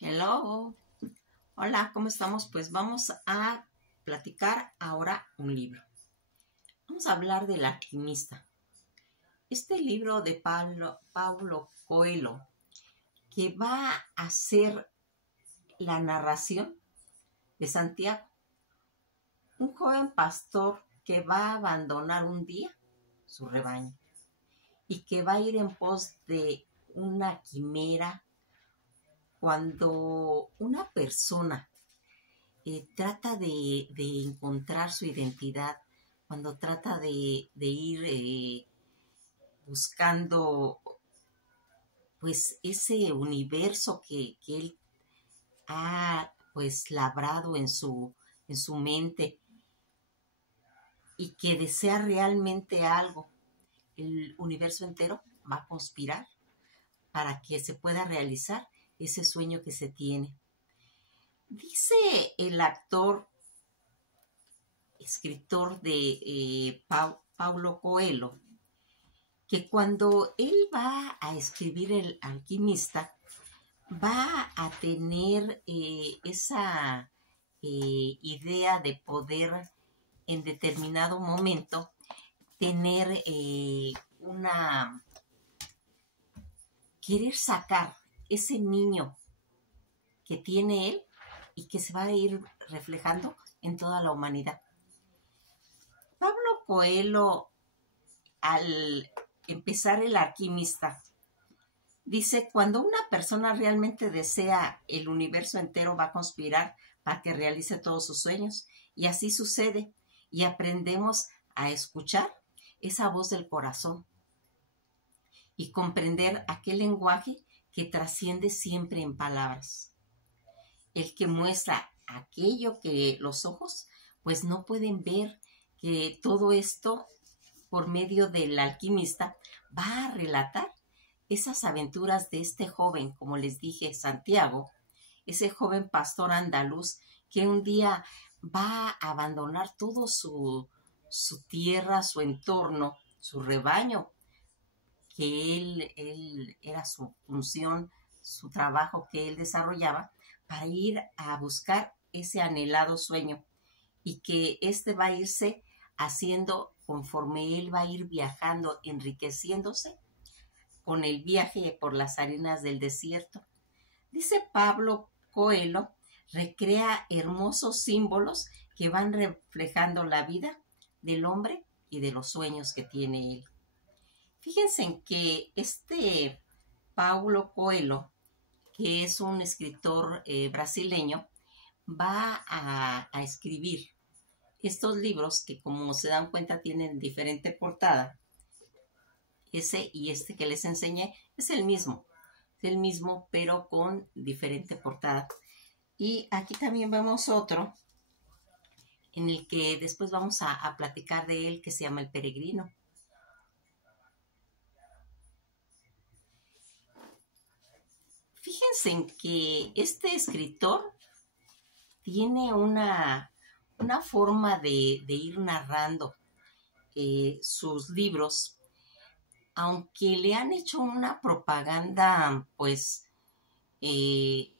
Hello, hola, ¿cómo estamos? Pues vamos a platicar ahora un libro. Vamos a hablar del alquimista. Este libro de Paulo Coelho, que va a ser la narración de Santiago, un joven pastor que va a abandonar un día su rebaño y que va a ir en pos de una quimera cuando una persona trata de encontrar su identidad, cuando trata de ir buscando pues ese universo que él ha pues labrado en su mente y que desea realmente algo, el universo entero va a conspirar para que se pueda realizar ese sueño que se tiene. Dice el actor, escritor de Paulo Coelho, que cuando él va a escribir El alquimista, va a tener esa idea de poder en determinado momento tener querer sacar ese niño que tiene él y que se va a ir reflejando en toda la humanidad. Pablo Coelho, al empezar El alquimista, dice, cuando una persona realmente desea, el universo entero va a conspirar para que realice todos sus sueños. Y así sucede. Y aprendemos a escuchar esa voz del corazón y comprender aquel lenguaje que trasciende siempre en palabras. El que muestra aquello que los ojos pues no pueden ver, que todo esto por medio del alquimista va a relatar esas aventuras de este joven, como les dije, Santiago, ese joven pastor andaluz que un día va a abandonar todo su tierra, su entorno, su rebaño, que él era su función, su trabajo que él desarrollaba, para ir a buscar ese anhelado sueño y que este va a irse haciendo conforme él va a ir viajando, enriqueciéndose con el viaje por las arenas del desierto. Dice Pablo Coelho, recrea hermosos símbolos que van reflejando la vida del hombre y de los sueños que tiene él. Fíjense en que este Paulo Coelho, que es un escritor brasileño, va a escribir estos libros que, como se dan cuenta, tienen diferente portada. Ese y este que les enseñé es el mismo, pero con diferente portada. Y aquí también vemos otro en el que después vamos a platicar de él, que se llama El Peregrino. Fíjense en que este escritor tiene una forma de ir narrando sus libros, aunque le han hecho una propaganda, pues, de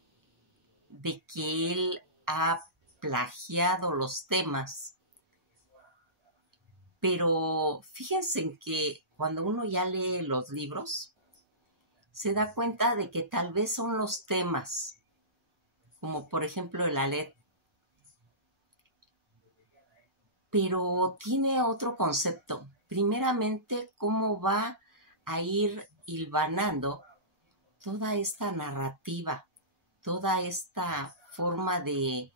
que él ha plagiado los temas. Pero fíjense en que cuando uno ya lee los libros, se da cuenta de que tal vez son los temas, como por ejemplo el Alet, pero tiene otro concepto. Primeramente, cómo va a ir hilvanando toda esta narrativa, toda esta forma de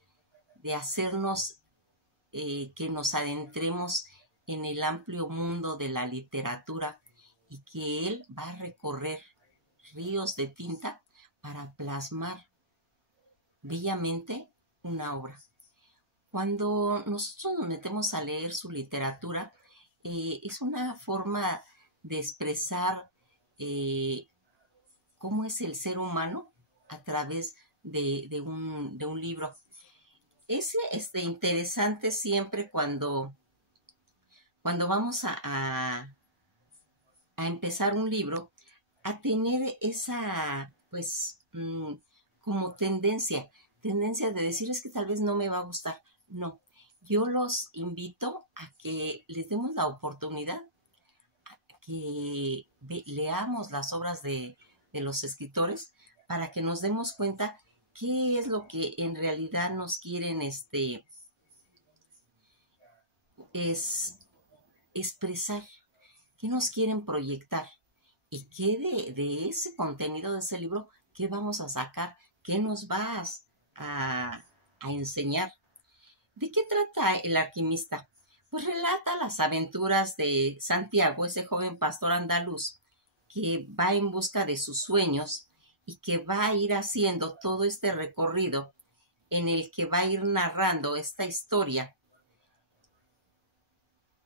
hacernos que nos adentremos en el amplio mundo de la literatura y que él va a recorrer ríos de tinta para plasmar bellamente una obra. Cuando nosotros nos metemos a leer su literatura, es una forma de expresar cómo es el ser humano a través de un libro. Es interesante siempre cuando vamos a empezar un libro, a tener esa, pues, como tendencia de decir es que tal vez no me va a gustar. No, yo los invito a que les demos la oportunidad, a que leamos las obras de los escritores para que nos demos cuenta qué es lo que en realidad nos quieren es expresar, qué nos quieren proyectar y qué de ese contenido de ese libro, qué vamos a sacar, qué nos vas a enseñar. ¿De qué trata El alquimista? Pues relata las aventuras de Santiago, ese joven pastor andaluz que va en busca de sus sueños y que va a ir haciendo todo este recorrido en el que va a ir narrando esta historia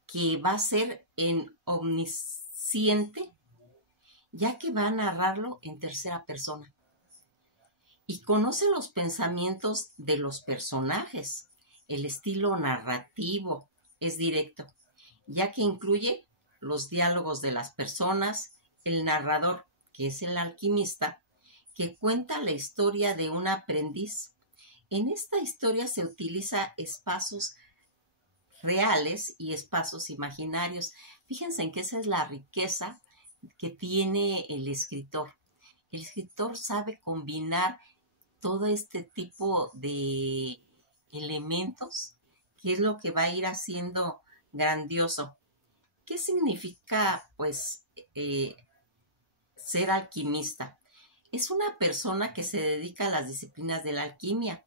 que va a ser en omnisciente, ya que va a narrarlo en tercera persona. Y conoce los pensamientos de los personajes. El estilo narrativo es directo, ya que incluye los diálogos de las personas, el narrador, que es el alquimista, que cuenta la historia de un aprendiz. En esta historia se utiliza espacios reales y espacios imaginarios. Fíjense en que esa es la riqueza que tiene el escritor. El escritor sabe combinar todo este tipo de elementos, que es lo que va a ir haciendo grandioso. ¿Qué significa, pues, ser alquimista? Es una persona que se dedica a las disciplinas de la alquimia.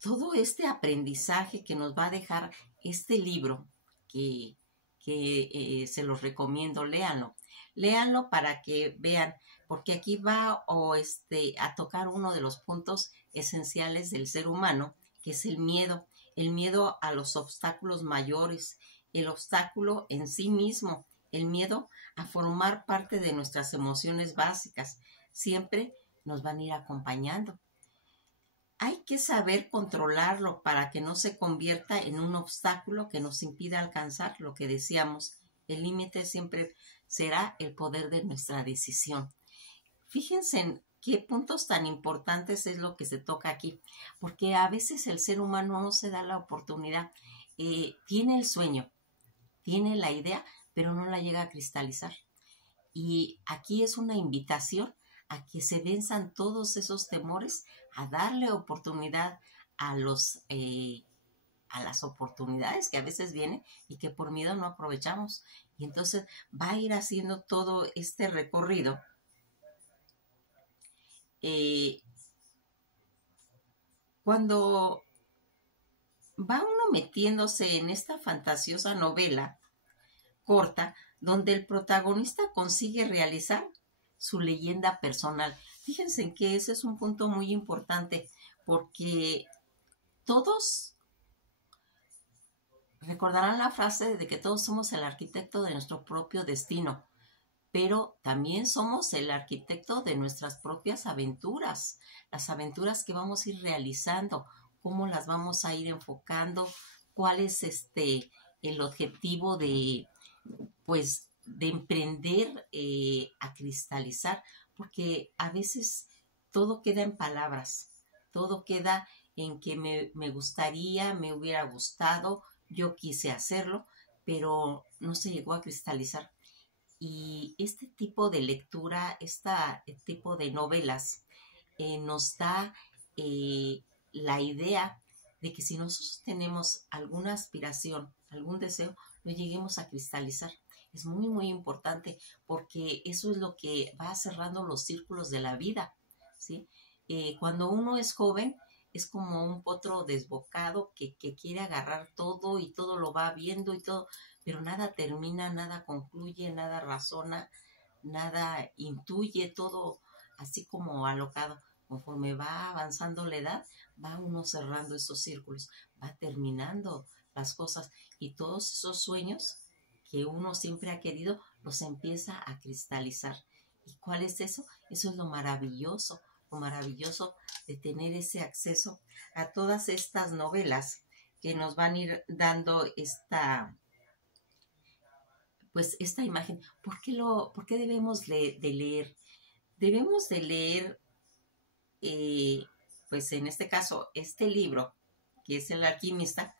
Todo este aprendizaje que nos va a dejar este libro, que se los recomiendo, léanlo. Léanlo para que vean, porque aquí va a tocar uno de los puntos esenciales del ser humano, que es el miedo a los obstáculos mayores, el obstáculo en sí mismo, el miedo a formar parte de nuestras emociones básicas. Siempre nos van a ir acompañando. Hay que saber controlarlo para que no se convierta en un obstáculo que nos impida alcanzar lo que deseamos. El límite siempre será el poder de nuestra decisión. Fíjense en qué puntos tan importantes es lo que se toca aquí, porque a veces el ser humano no se da la oportunidad. Tiene el sueño, tiene la idea, pero no la llega a cristalizar. Y aquí es una invitación a que se venzan todos esos temores, a darle oportunidad a las oportunidades que a veces vienen y que por miedo no aprovechamos. Y entonces va a ir haciendo todo este recorrido. Cuando va uno metiéndose en esta fantasiosa novela corta, donde el protagonista consigue realizar su leyenda personal. Fíjense en que ese es un punto muy importante, porque todos recordarán la frase de que todos somos el arquitecto de nuestro propio destino, pero también somos el arquitecto de nuestras propias aventuras, las aventuras que vamos a ir realizando, cómo las vamos a ir enfocando, cuál es el objetivo de emprender a cristalizar, porque a veces todo queda en palabras, todo queda en que me gustaría, me hubiera gustado, yo quise hacerlo, pero no se llegó a cristalizar. Y este tipo de lectura, este tipo de novelas, nos da la idea de que si nosotros tenemos alguna aspiración, algún deseo, lo lleguemos a cristalizar. Es muy, muy importante porque eso es lo que va cerrando los círculos de la vida, ¿sí? Cuando uno es joven, es como un potro desbocado que quiere agarrar todo y todo lo va viendo y todo, pero nada termina, nada concluye, nada razona, nada intuye, todo así como alocado. Conforme va avanzando la edad, va uno cerrando esos círculos, va terminando las cosas y todos esos sueños que uno siempre ha querido, los empieza a cristalizar. ¿Y cuál es eso? Eso es lo maravilloso de tener ese acceso a todas estas novelas que nos van a ir dando esta imagen. ¿Por qué debemos de leer? Debemos de leer pues en este caso, este libro, que es El alquimista,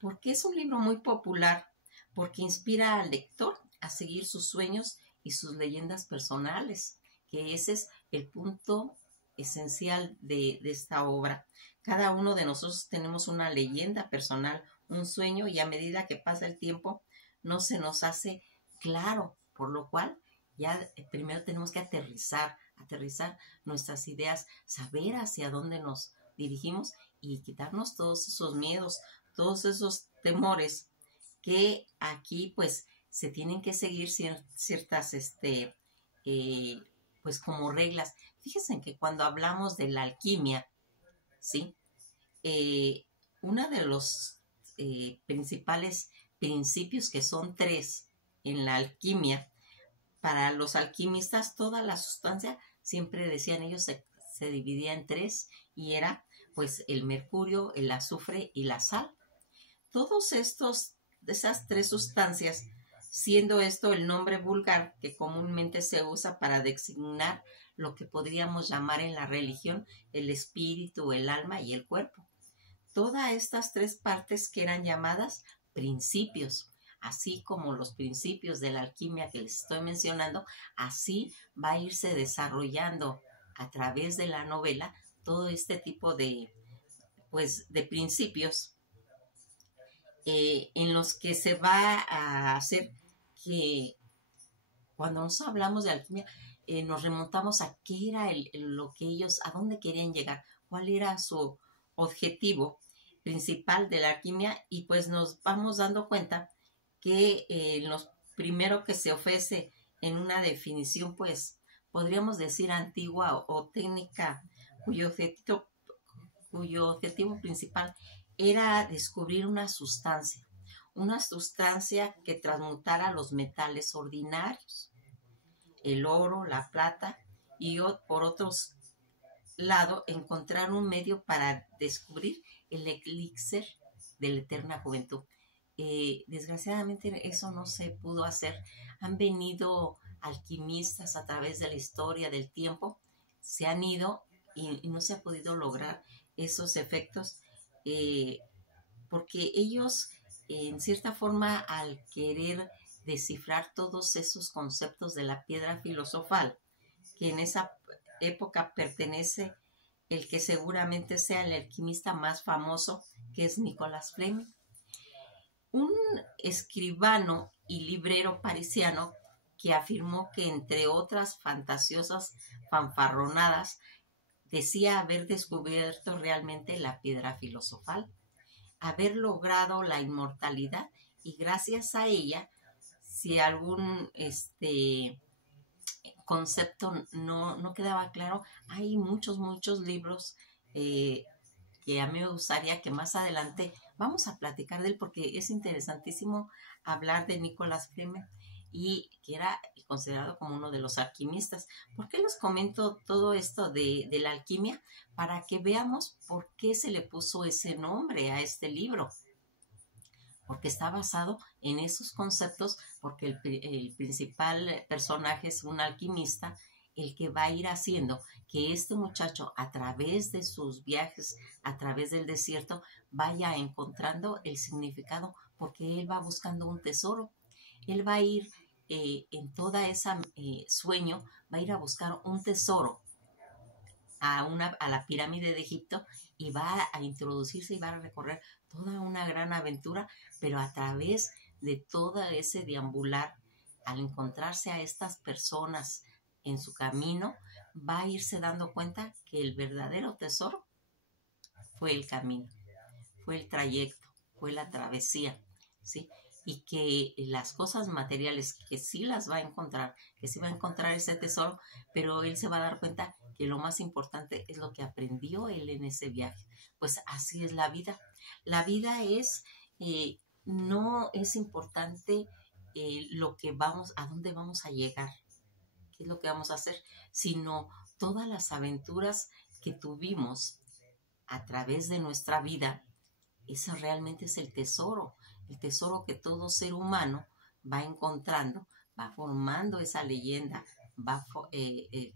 porque es un libro muy popular, porque inspira al lector a seguir sus sueños y sus leyendas personales, que ese es el punto esencial de esta obra. Cada uno de nosotros tenemos una leyenda personal, un sueño, y a medida que pasa el tiempo no se nos hace claro, por lo cual ya primero tenemos que aterrizar nuestras ideas, saber hacia dónde nos dirigimos y quitarnos todos esos miedos, todos esos temores que aquí pues se tienen que seguir ciertas pues como reglas. Fíjense que cuando hablamos de la alquimia, ¿sí? Uno de los principales principios, que son tres en la alquimia, para los alquimistas toda la sustancia, siempre decían ellos, se dividía en tres, y era pues el mercurio, el azufre y la sal. Todos esas tres sustancias, siendo esto el nombre vulgar que comúnmente se usa para designar lo que podríamos llamar en la religión el espíritu, el alma y el cuerpo. Todas estas tres partes que eran llamadas principios, así como los principios de la alquimia que les estoy mencionando, así va a irse desarrollando a través de la novela todo este tipo de, pues, de principios en los que se va a hacer que cuando nos hablamos de alquimia nos remontamos a qué era lo que ellos, a dónde querían llegar, cuál era su objetivo principal de la alquimia, y pues nos vamos dando cuenta que lo primero que se ofrece en una definición, pues podríamos decir antigua o técnica, cuyo objetivo principal era descubrir una sustancia que transmutara los metales ordinarios, el oro, la plata, y por otro lado encontrar un medio para descubrir el elixir de la eterna juventud. Desgraciadamente eso no se pudo hacer. Han venido alquimistas a través de la historia del tiempo, se han ido y no se ha podido lograr esos efectos, porque ellos en cierta forma, al querer descifrar todos esos conceptos de la piedra filosofal, que en esa época pertenece el que seguramente sea el alquimista más famoso, que es Nicolas Flamel, un escribano y librero parisiano que afirmó que, entre otras fantasiosas fanfarronadas, decía haber descubierto realmente la piedra filosofal, haber logrado la inmortalidad, y gracias a ella, si algún concepto no quedaba claro, hay muchos libros que a mí me gustaría que más adelante vamos a platicar de él, porque es interesantísimo hablar de Nicolas Flamel, y que era considerado como uno de los alquimistas. ¿Por qué les comento todo esto de la alquimia? Para que veamos por qué se le puso ese nombre a este libro. Porque está basado en esos conceptos, porque el principal personaje es un alquimista, el que va a ir haciendo que este muchacho, a través de sus viajes, a través del desierto, vaya encontrando el significado, porque él va buscando un tesoro. Él va a ir en toda esa sueño, va a ir a buscar un tesoro a la pirámide de Egipto, y va a introducirse y va a recorrer toda una gran aventura, pero a través de todo ese deambular, al encontrarse a estas personas en su camino, va a irse dando cuenta que el verdadero tesoro fue el camino, fue el trayecto, fue la travesía, ¿sí? Y que las cosas materiales, que sí las va a encontrar, que sí va a encontrar ese tesoro, pero él se va a dar cuenta que lo más importante es lo que aprendió él en ese viaje. Pues así es la vida. La vida es, no es importante lo que vamos, a dónde vamos a llegar, qué es lo que vamos a hacer, sino todas las aventuras que tuvimos a través de nuestra vida. Eso realmente es el tesoro que todo ser humano va encontrando, va formando esa leyenda, va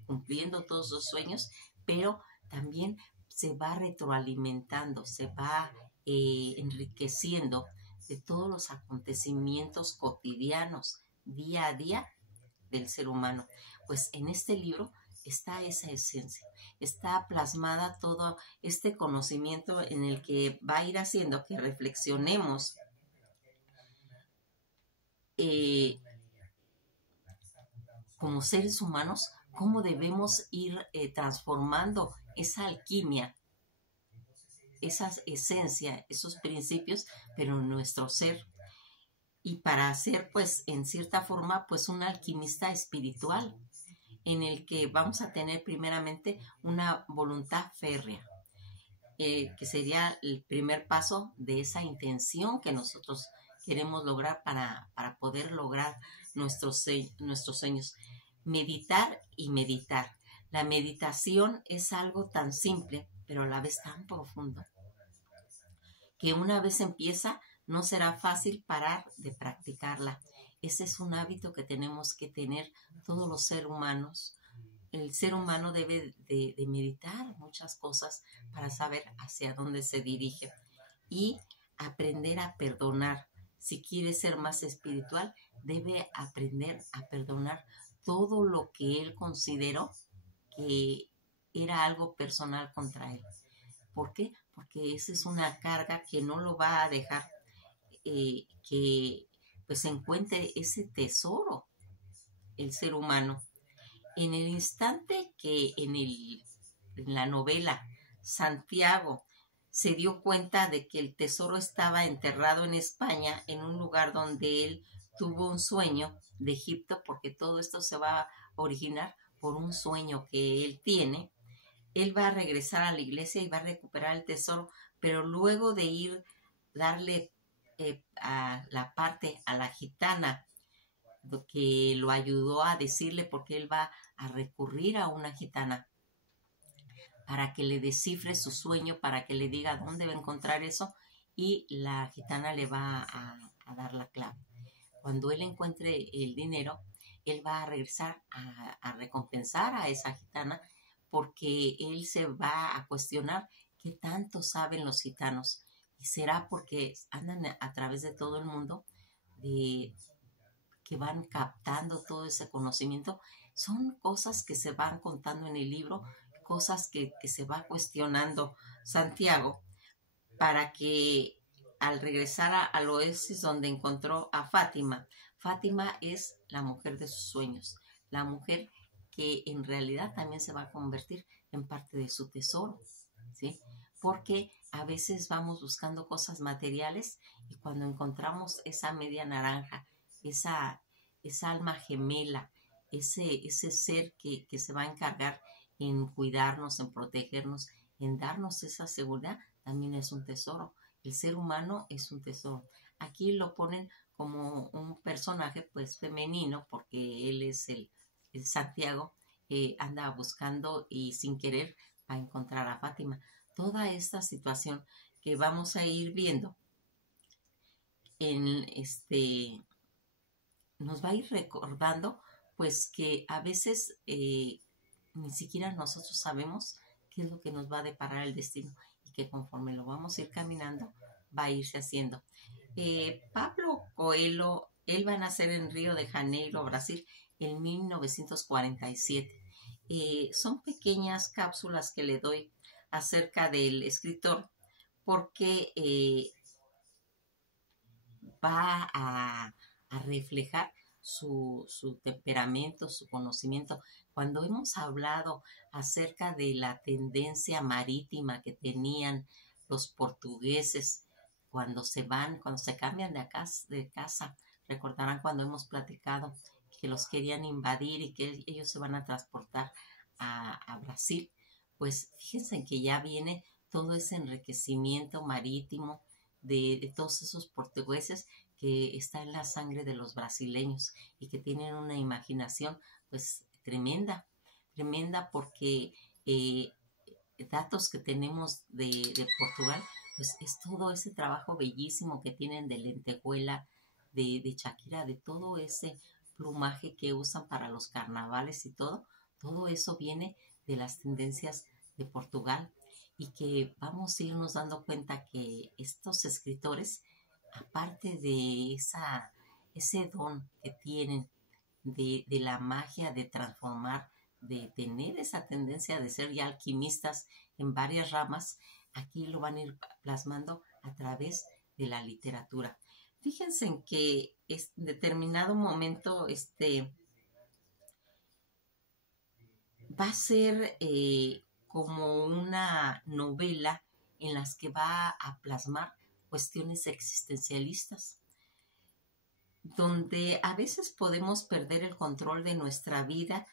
cumpliendo todos los sueños, pero también se va retroalimentando, se va enriqueciendo de todos los acontecimientos cotidianos, día a día del ser humano. Pues en este libro está esa esencia, está plasmada todo este conocimiento en el que va a ir haciendo que reflexionemos como seres humanos, cómo debemos ir transformando esa alquimia, esa esencia, esos principios, pero en nuestro ser. Y para ser, pues, en cierta forma, pues, un alquimista espiritual, en el que vamos a tener primeramente una voluntad férrea, que sería el primer paso de esa intención que nosotros queremos lograr para poder lograr nuestros sueños. Meditar y meditar. La meditación es algo tan simple, pero a la vez tan profundo, que una vez empieza, no será fácil parar de practicarla. Ese es un hábito que tenemos que tener todos los seres humanos. El ser humano debe de meditar muchas cosas para saber hacia dónde se dirige y aprender a perdonar. Si quiere ser más espiritual, debe aprender a perdonar todo lo que él consideró que era algo personal contra él. ¿Por qué? Porque esa es una carga que no lo va a dejar que pues encuentre ese tesoro el ser humano. En el instante que en la novela Santiago se dio cuenta de que el tesoro estaba enterrado en España, en un lugar donde él tuvo un sueño de Egipto, porque todo esto se va a originar por un sueño que él tiene, él va a regresar a la iglesia y va a recuperar el tesoro, pero luego de ir darle a la parte a la gitana que lo ayudó a decirle, porque él va a recurrir a una gitana para que le descifre su sueño, para que le diga dónde va a encontrar eso, y la gitana le va a dar la clave. Cuando él encuentre el dinero, él va a regresar a recompensar a esa gitana, porque él se va a cuestionar qué tanto saben los gitanos. Y será porque andan a través de todo el mundo, que van captando todo ese conocimiento. Son cosas que se van contando en el libro, cosas que se va cuestionando Santiago, para que al regresar al oasis donde encontró a Fátima, Fátima es la mujer de sus sueños, la mujer que en realidad también se va a convertir en parte de su tesoro, ¿sí? Porque a veces vamos buscando cosas materiales y cuando encontramos esa media naranja, esa alma gemela, ese ser que se va a encargar en cuidarnos, en protegernos, en darnos esa seguridad, también es un tesoro. El ser humano es un tesoro. Aquí lo ponen como un personaje pues femenino, porque él es el Santiago, anda buscando y sin querer va a encontrar a Fátima. Toda esta situación que vamos a ir viendo en nos va a ir recordando pues que a veces ni siquiera nosotros sabemos qué es lo que nos va a deparar el destino, y que conforme lo vamos a ir caminando va a irse haciendo. Pablo Coelho, él va a nacer en Río de Janeiro, Brasil, en 1947. Son pequeñas cápsulas que le doy acerca del escritor, porque va a reflejar su temperamento, su conocimiento. Cuando hemos hablado acerca de la tendencia marítima que tenían los portugueses cuando se cambian de casa, recordarán cuando hemos platicado que los querían invadir y que ellos se van a transportar a Brasil. Pues fíjense que ya viene todo ese enriquecimiento marítimo de todos esos portugueses, que está en la sangre de los brasileños y que tienen una imaginación pues tremenda, tremenda, porque datos que tenemos de Portugal, pues es todo ese trabajo bellísimo que tienen de lentejuela, de Shakira, de todo ese plumaje que usan para los carnavales y todo eso viene de las tendencias de Portugal, y que vamos a irnos dando cuenta que estos escritores, aparte de ese don que tienen de la magia de transformar, de tener esa tendencia de ser ya alquimistas en varias ramas, aquí lo van a ir plasmando a través de la literatura. Fíjense en que en determinado momento va a ser como una novela en las que va a plasmar cuestiones existencialistas, donde a veces podemos perder el control de nuestra vida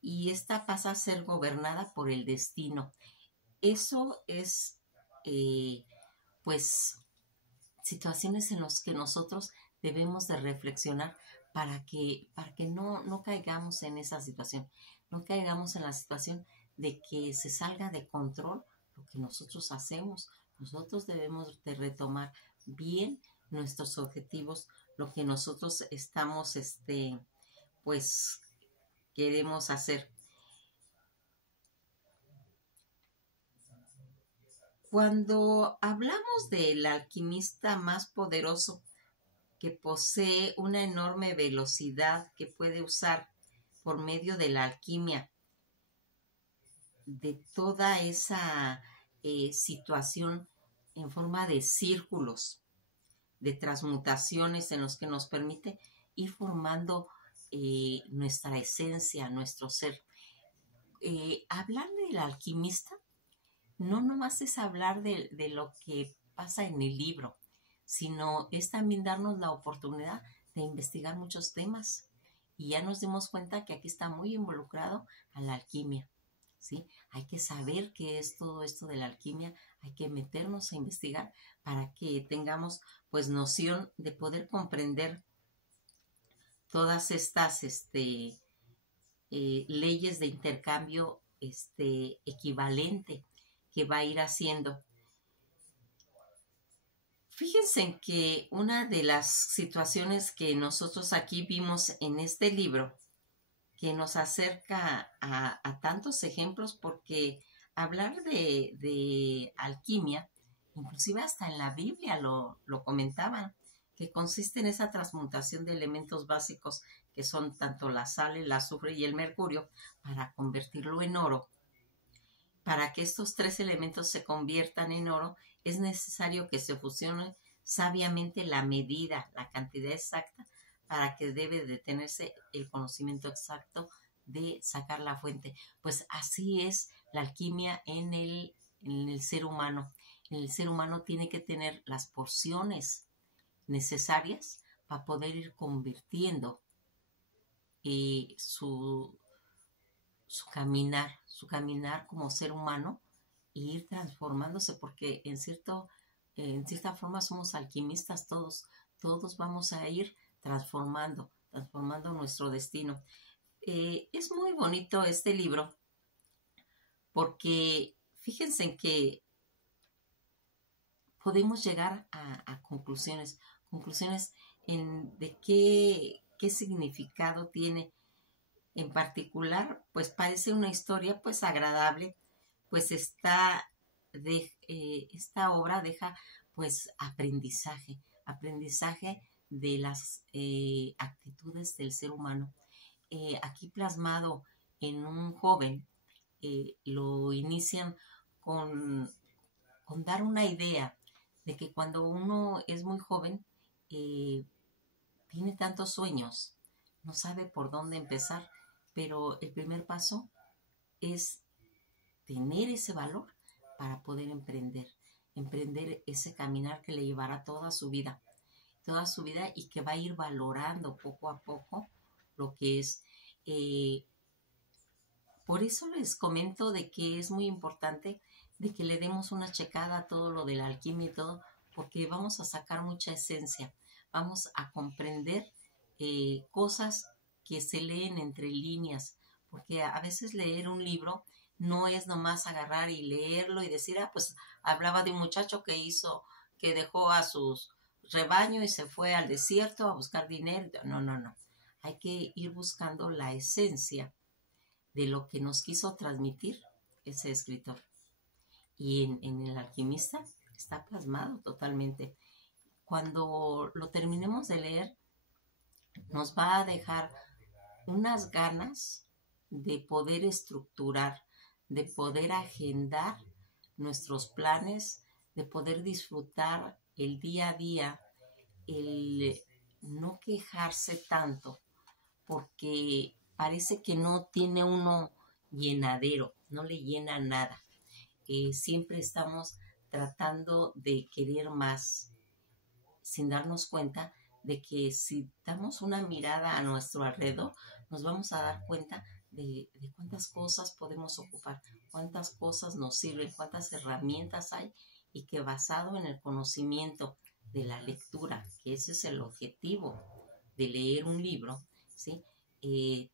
y esta pasa a ser gobernada por el destino. Eso es, pues, situaciones en las que nosotros debemos de reflexionar para que no caigamos en esa situación, no caigamos en la situación de que se salga de control lo que nosotros hacemos. Nosotros debemos de retomar bien nuestros objetivos, lo que nosotros estamos, pues, queremos hacer. Cuando hablamos del alquimista más poderoso, que posee una enorme velocidad que puede usar por medio de la alquimia, de toda esa situación en forma de círculos, de transmutaciones en los que nos permite ir formando nuestra esencia, nuestro ser. Hablar del alquimista no nomás es hablar de lo que pasa en el libro, sino es también darnos la oportunidad de investigar muchos temas. Y ya nos dimos cuenta que aquí está muy involucrado a la alquimia, ¿sí? Hay que saber qué es todo esto de la alquimia, hay que meternos a investigar para que tengamos pues noción de poder comprender todas estas leyes de intercambio equivalente que va a ir haciendo. Fíjense en que una de las situaciones que nosotros aquí vimos en este libro, que nos acerca a tantos ejemplos, porque hablar de alquimia, inclusive hasta en la Biblia lo comentaban, que consiste en esa transmutación de elementos básicos que son tanto la sal, el azufre y el mercurio, para convertirlo en oro. Para que estos tres elementos se conviertan en oro, es necesario que se fusione sabiamente la medida, la cantidad exacta, para que debe de tenerse el conocimiento exacto de sacar la fuente. Pues así es la alquimia en el ser humano. El ser humano tiene que tener las porciones necesarias para poder ir convirtiendo su caminar como ser humano e ir transformándose, porque en cierta forma somos alquimistas todos vamos a ir transformando nuestro destino. Es muy bonito este libro porque fíjense en que podemos llegar a conclusiones de qué significado tiene. En particular, pues parece una historia pues agradable, pues esta obra deja pues aprendizaje de las actitudes del ser humano. Aquí plasmado en un joven, lo inician con dar una idea de que cuando uno es muy joven, tiene tantos sueños, no sabe por dónde empezar, pero el primer paso es tener ese valor para poder emprender ese caminar que le llevará toda su vida y que va a ir valorando poco a poco lo que es. Por eso les comento de que es muy importante de que le demos una checada a todo lo de la alquimia y todo, porque vamos a sacar mucha esencia, vamos a comprender cosas que se leen entre líneas, porque a veces leer un libro no es nomás agarrar y leerlo y decir, pues hablaba de un muchacho que dejó a sus rebaño y se fue al desierto a buscar dinero. No. Hay que ir buscando la esencia de lo que nos quiso transmitir ese escritor. Y en El alquimista está plasmado totalmente. Cuando lo terminemos de leer, nos va a dejar unas ganas de poder estructurar, de poder agendar nuestros planes, de poder disfrutar el día a día, el no quejarse tanto, porque parece que no tiene uno llenadero, no le llena nada. Siempre estamos tratando de querer más, sin darnos cuenta de que si damos una mirada a nuestro alrededor, nos vamos a dar cuenta de cuántas cosas podemos ocupar, cuántas cosas nos sirven, cuántas herramientas hay, y que basado en el conocimiento de la lectura, que ese es el objetivo de leer un libro, ¿sí?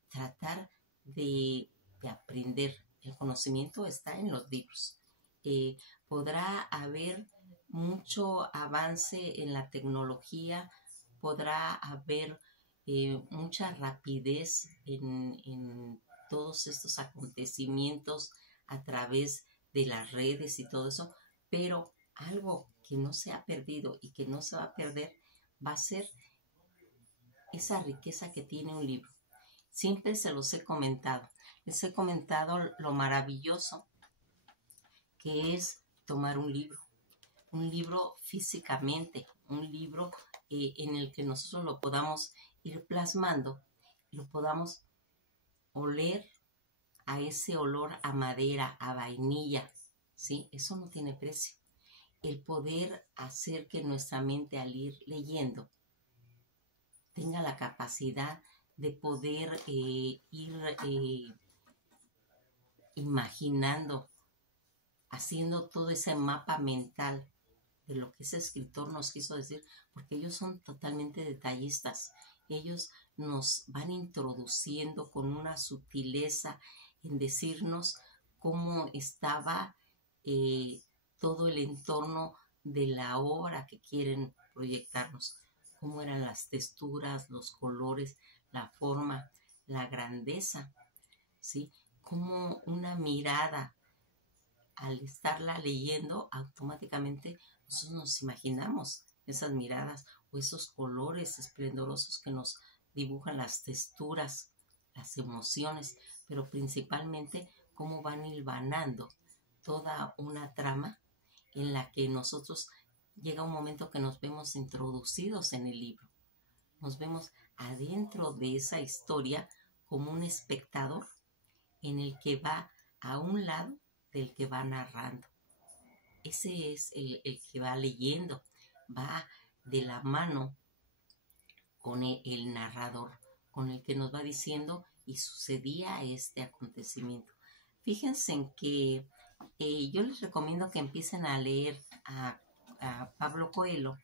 Tratar de aprender. El conocimiento está en los libros. Podrá haber mucho avance en la tecnología, podrá haber mucha rapidez en todos estos acontecimientos a través de las redes y todo eso, pero algo que no se ha perdido y que no se va a perder va a ser esa riqueza que tiene un libro. Siempre se los he comentado. Les he comentado lo maravilloso que es tomar un libro físicamente, un libro en el que nosotros lo podamos ir plasmando, lo podamos oler a ese olor a madera, a vainilla, ¿sí? Eso no tiene precio. El poder hacer que nuestra mente, al ir leyendo, tenga la capacidad de poder ir imaginando, haciendo todo ese mapa mental de lo que ese escritor nos quiso decir, porque ellos son totalmente detallistas. Ellos nos van introduciendo con una sutileza en decirnos cómo estaba todo el entorno de la obra que quieren proyectarnos, cómo eran las texturas, los colores, la forma, la grandeza, ¿sí? Como una mirada, al estarla leyendo, automáticamente nosotros nos imaginamos esas miradas o esos colores esplendorosos que nos dibujan, las texturas, las emociones, pero principalmente cómo van hilvanando toda una trama en la que nosotros llega un momento que nos vemos introducidos en el libro. Nos vemos adentro de esa historia como un espectador en el que va a un lado del que va narrando. Ese es el que va leyendo, va de la mano con el narrador, con el que nos va diciendo y sucedía este acontecimiento. Fíjense en que yo les recomiendo que empiecen a leer a Pablo Coelho.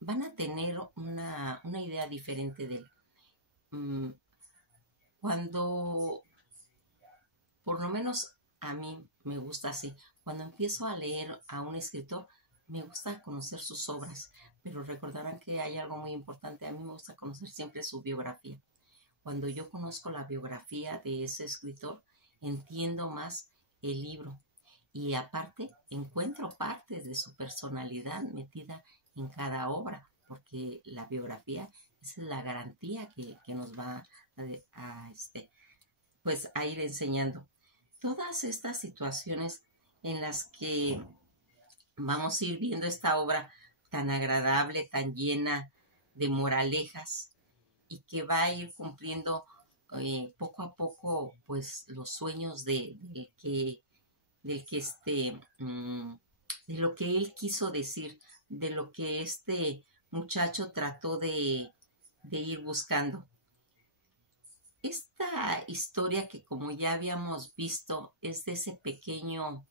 Van a tener una idea diferente de él. Cuando, por lo menos a mí me gusta así, cuando empiezo a leer a un escritor, me gusta conocer sus obras, pero recordarán que hay algo muy importante. A mí me gusta conocer siempre su biografía. Cuando yo conozco la biografía de ese escritor, entiendo más el libro, y aparte encuentro partes de su personalidad metida en cada obra, porque la biografía es la garantía que nos va a ir enseñando. Todas estas situaciones en las que vamos a ir viendo esta obra tan agradable, tan llena de moralejas, y que va a ir cumpliendo poco a poco pues los sueños de lo que él quiso decir, de lo que este muchacho trató de ir buscando. Esta historia, que como ya habíamos visto, es de ese pequeño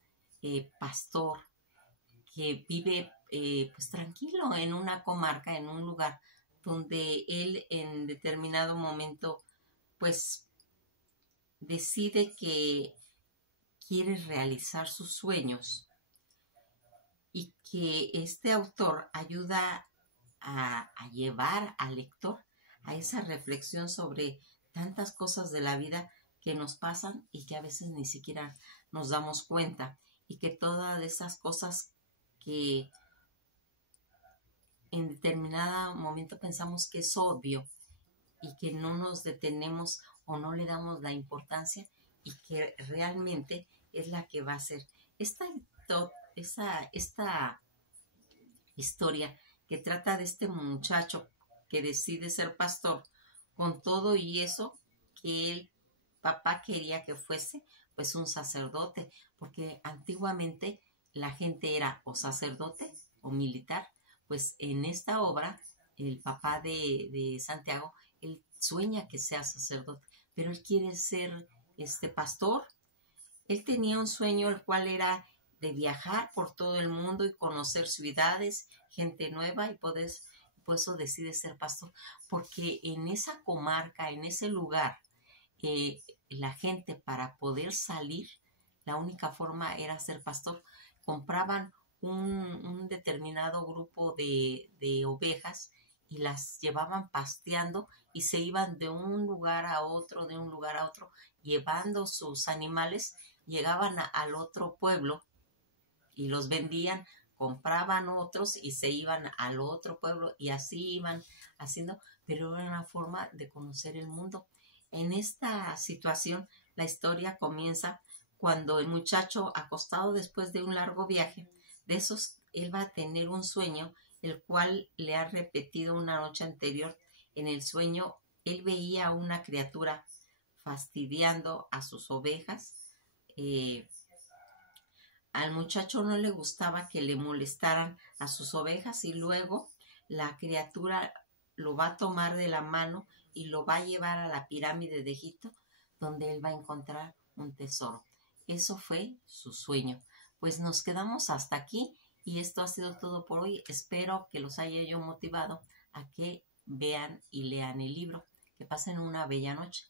pastor que vive pues tranquilo en una comarca, en un lugar donde él en determinado momento pues decide que quiere realizar sus sueños, y que este autor ayuda a llevar al lector a esa reflexión sobre tantas cosas de la vida, que nos pasan y que a veces ni siquiera nos damos cuenta, y que todas esas cosas que en determinado momento pensamos que es obvio y que no nos detenemos o no le damos la importancia, y que realmente es la que va a ser esta historia que trata de este muchacho que decide ser pastor, con todo y eso que el papá quería que fuese pues un sacerdote, porque antiguamente la gente era o sacerdote o militar. Pues en esta obra el papá de Santiago, él sueña que sea sacerdote, pero él quiere ser pastor. Él tenía un sueño, el cual era de viajar por todo el mundo y conocer ciudades, gente nueva, y por eso decide ser pastor, porque en esa comarca, en ese lugar, la gente, para poder salir, la única forma era ser pastor. Compraban un determinado grupo de ovejas y las llevaban pasteando, y se iban de un lugar a otro, de un lugar a otro, llevando sus animales. Llegaban al otro pueblo y los vendían, compraban otros y se iban al otro pueblo, y así iban haciendo, pero era una forma de conocer el mundo. En esta situación, la historia comienza cuando el muchacho, acostado después de un largo viaje, de esos, él va a tener un sueño, el cual le ha repetido una noche anterior. En el sueño, él veía a una criatura fastidiando a sus ovejas. Al muchacho no le gustaba que le molestaran a sus ovejas, y luego la criatura lo va a tomar de la mano y lo va a llevar a la pirámide de Egipto, donde él va a encontrar un tesoro. Eso fue su sueño. Pues nos quedamos hasta aquí, y esto ha sido todo por hoy. Espero que los haya yo motivado a que vean y lean el libro. Que pasen una bella noche.